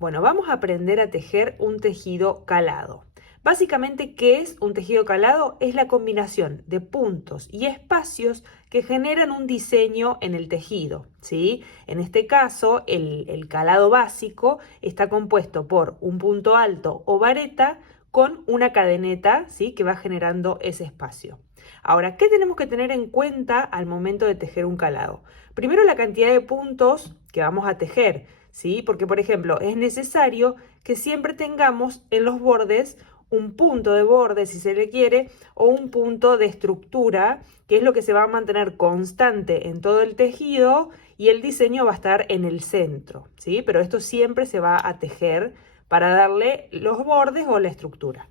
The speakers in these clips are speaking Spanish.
Bueno, vamos a aprender a tejer un tejido calado. Básicamente, ¿qué es un tejido calado? Es la combinación de puntos y espacios que generan un diseño en el tejido, ¿sí? En este caso, el calado básico está compuesto por un punto alto o vareta con una cadeneta, ¿sí? Que va generando ese espacio. Ahora, ¿qué tenemos que tener en cuenta al momento de tejer un calado? Primero, la cantidad de puntos que vamos a tejer, ¿sí? Porque, por ejemplo, es necesario que siempre tengamos en los bordes un punto de borde, si se le quiere, o un punto de estructura, que es lo que se va a mantener constante en todo el tejido y el diseño va a estar en el centro, ¿sí? Pero esto siempre se va a tejer para darle los bordes o la estructura.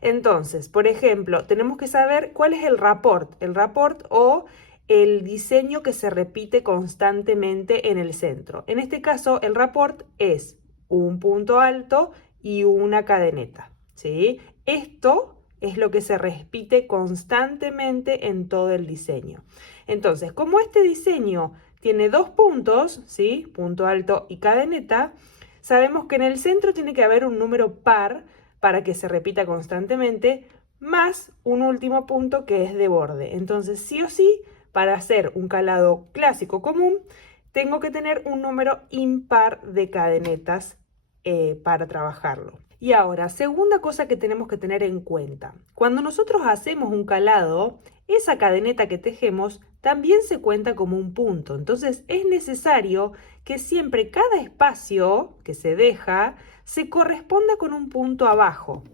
Entonces, por ejemplo, tenemos que saber cuál es el rapport o el diseño que se repite constantemente en el centro. En este caso, el rapport es un punto alto y una cadeneta, ¿sí? Esto es lo que se repite constantemente en todo el diseño. Entonces, como este diseño tiene dos puntos, ¿sí? Punto alto y cadeneta, sabemos que en el centro tiene que haber un número par para que se repita constantemente, más un último punto que es de borde. Entonces, sí o sí, para hacer un calado clásico común, tengo que tener un número impar de cadenetas para trabajarlo. Y ahora, segunda cosa que tenemos que tener en cuenta. Cuando nosotros hacemos un calado, esa cadeneta que tejemos también se cuenta como un punto. Entonces, es necesario que siempre cada espacio que se deja se corresponda con un punto abajo.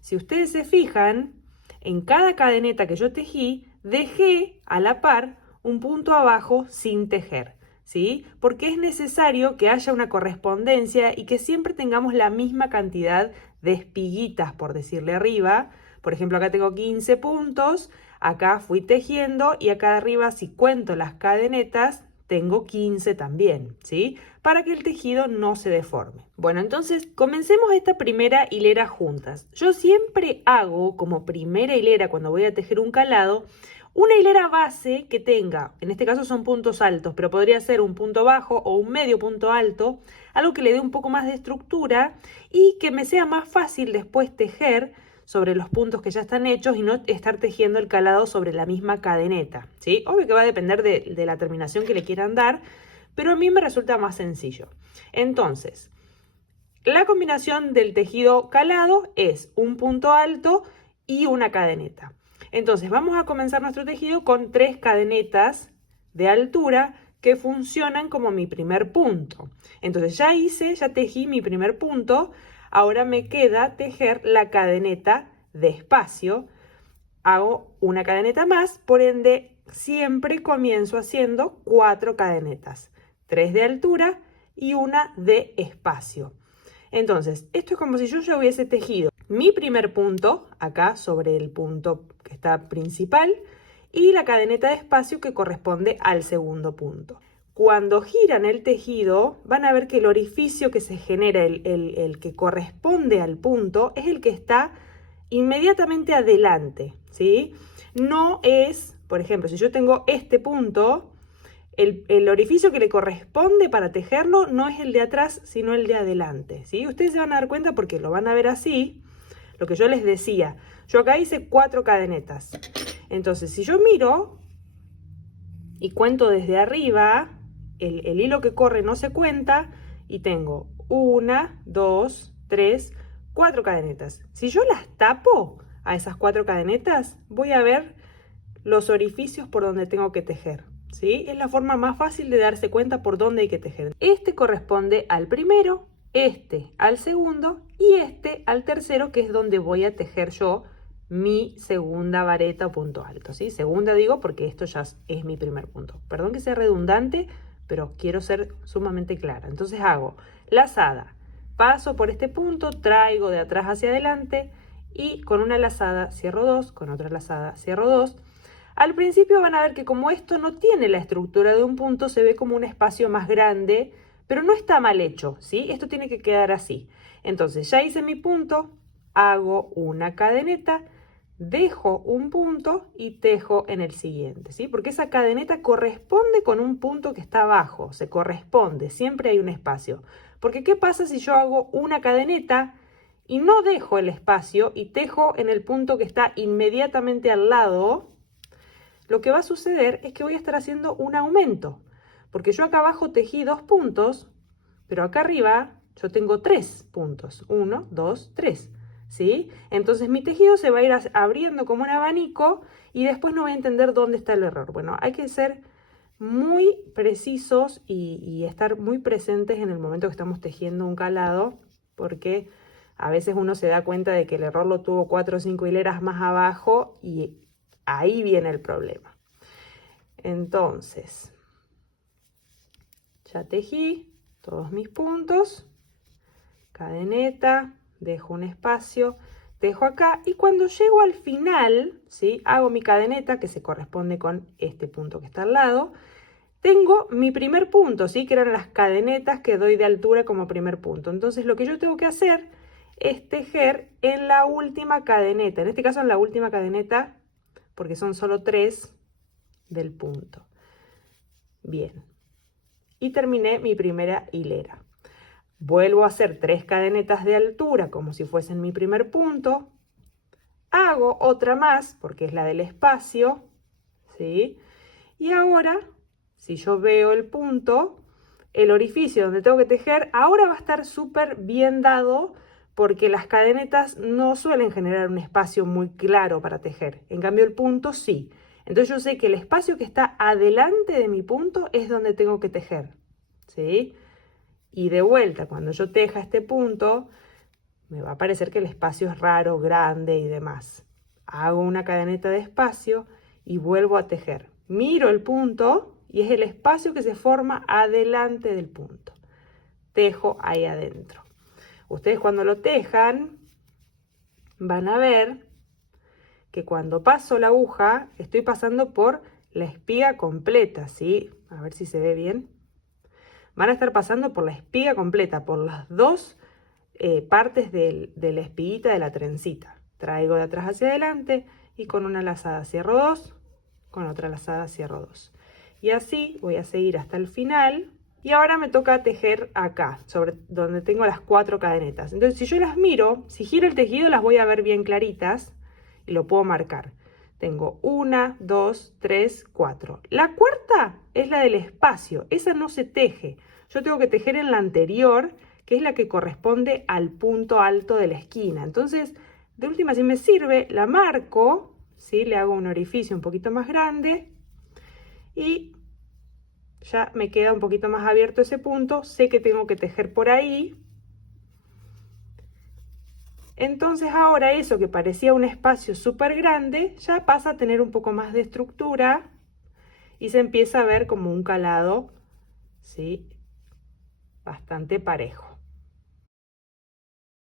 Si ustedes se fijan, en cada cadeneta que yo tejí, dejé a la par un punto abajo sin tejer, ¿sí? Porque es necesario que haya una correspondencia y que siempre tengamos la misma cantidad de espiguitas, por decirle arriba. Por ejemplo, acá tengo 15 puntos, acá fui tejiendo y acá arriba, si cuento las cadenetas, tengo 15 también, ¿sí? Para que el tejido no se deforme. Bueno, entonces comencemos esta primera hilera juntas. Yo siempre hago como primera hilera cuando voy a tejer un calado, una hilera base que tenga, en este caso son puntos altos, pero podría ser un punto bajo o un medio punto alto, algo que le dé un poco más de estructura y que me sea más fácil después tejer sobre los puntos que ya están hechos y no estar tejiendo el calado sobre la misma cadeneta, ¿sí? Obvio que va a depender de la terminación que le quieran dar, pero a mí me resulta más sencillo. Entonces, la combinación del tejido calado es un punto alto y una cadeneta. Entonces, vamos a comenzar nuestro tejido con 3 cadenetas de altura que funcionan como mi primer punto. Entonces, ya tejí mi primer punto. Ahora me queda tejer la cadeneta de espacio. Hago una cadeneta más, por ende, siempre comienzo haciendo 4 cadenetas. 3 de altura y una de espacio. Entonces, esto es como si yo ya hubiese tejido mi primer punto, acá sobre el punto que está principal, y la cadeneta de espacio que corresponde al segundo punto. Cuando giran el tejido, van a ver que el orificio que se genera, el que corresponde al punto, es el que está inmediatamente adelante, ¿sí? No es, por ejemplo, si yo tengo este punto, el orificio que le corresponde para tejerlo no es el de atrás, sino el de adelante, ¿sí? Ustedes se van a dar cuenta porque lo van a ver así, lo que yo les decía. Yo acá hice 4 cadenetas. Entonces, si yo miro y cuento desde arriba, el hilo que corre no se cuenta y tengo 1, 2, 3, 4 cadenetas. Si yo las tapo a esas 4 cadenetas, voy a ver los orificios por donde tengo que tejer, ¿sí? Es la forma más fácil de darse cuenta por dónde hay que tejer. Este corresponde al primero, este al segundo y este al tercero, que es donde voy a tejer yo mi segunda vareta o punto alto, ¿sí? Segunda digo porque esto ya es mi primer punto. Perdón que sea redundante, pero quiero ser sumamente clara. Entonces hago lazada, paso por este punto, traigo de atrás hacia adelante y con una lazada cierro 2, con otra lazada cierro 2. Al principio van a ver que como esto no tiene la estructura de un punto, se ve como un espacio más grande, pero no está mal hecho, ¿sí? Esto tiene que quedar así. Entonces ya hice mi punto, hago una cadeneta, dejo un punto y tejo en el siguiente, ¿sí? Porque esa cadeneta corresponde con un punto que está abajo, se corresponde, siempre hay un espacio. Porque ¿qué pasa si yo hago una cadeneta y no dejo el espacio y tejo en el punto que está inmediatamente al lado? Lo que va a suceder es que voy a estar haciendo un aumento, porque yo acá abajo tejí 2 puntos, pero acá arriba yo tengo 3 puntos, 1, 2, 3, ¿sí? Entonces mi tejido se va a ir abriendo como un abanico y después no voy a entender dónde está el error. Bueno, hay que ser muy precisos y estar muy presentes en el momento que estamos tejiendo un calado, porque a veces uno se da cuenta de que el error lo tuvo 4 o 5 hileras más abajo y ahí viene el problema. Entonces, ya tejí todos mis puntos, cadeneta, dejo un espacio, dejo acá y cuando llego al final, ¿sí? Hago mi cadeneta que se corresponde con este punto que está al lado. Tengo mi primer punto, ¿sí? Que eran las cadenetas que doy de altura como primer punto. Entonces lo que yo tengo que hacer es tejer en la última cadeneta, en este caso en la última cadeneta, porque son solo 3 del punto. Bien, y terminé mi primera hilera. Vuelvo a hacer 3 cadenetas de altura como si fuesen mi primer punto. Hago otra más porque es la del espacio, ¿sí? Y ahora, si yo veo el punto, el orificio donde tengo que tejer, ahora va a estar súper bien dado porque las cadenetas no suelen generar un espacio muy claro para tejer. En cambio el punto sí. Entonces yo sé que el espacio que está adelante de mi punto es donde tengo que tejer, ¿sí? Y de vuelta, cuando yo teja este punto, me va a parecer que el espacio es raro, grande y demás. Hago una cadeneta de espacio y vuelvo a tejer. Miro el punto y es el espacio que se forma adelante del punto. Tejo ahí adentro. Ustedes cuando lo tejan van a ver que cuando paso la aguja estoy pasando por la espiga completa, ¿sí? A ver si se ve bien. Van a estar pasando por la espiga completa, por las dos partes de la espiguita de la trencita. Traigo de atrás hacia adelante y con una lazada cierro 2, con otra lazada cierro 2. Y así voy a seguir hasta el final. Y ahora me toca tejer acá, sobre donde tengo las 4 cadenetas. Entonces si yo las miro, si giro el tejido las voy a ver bien claritas y lo puedo marcar. Tengo 1, 2, 3, 4. La cuarta es la del espacio, esa no se teje. Yo tengo que tejer en la anterior, que es la que corresponde al punto alto de la esquina. Entonces, de última, si me sirve, la marco, ¿sí? Le hago un orificio un poquito más grande y ya me queda un poquito más abierto ese punto. Sé que tengo que tejer por ahí. Entonces ahora eso que parecía un espacio súper grande, ya pasa a tener un poco más de estructura y se empieza a ver como un calado, ¿sí? Bastante parejo.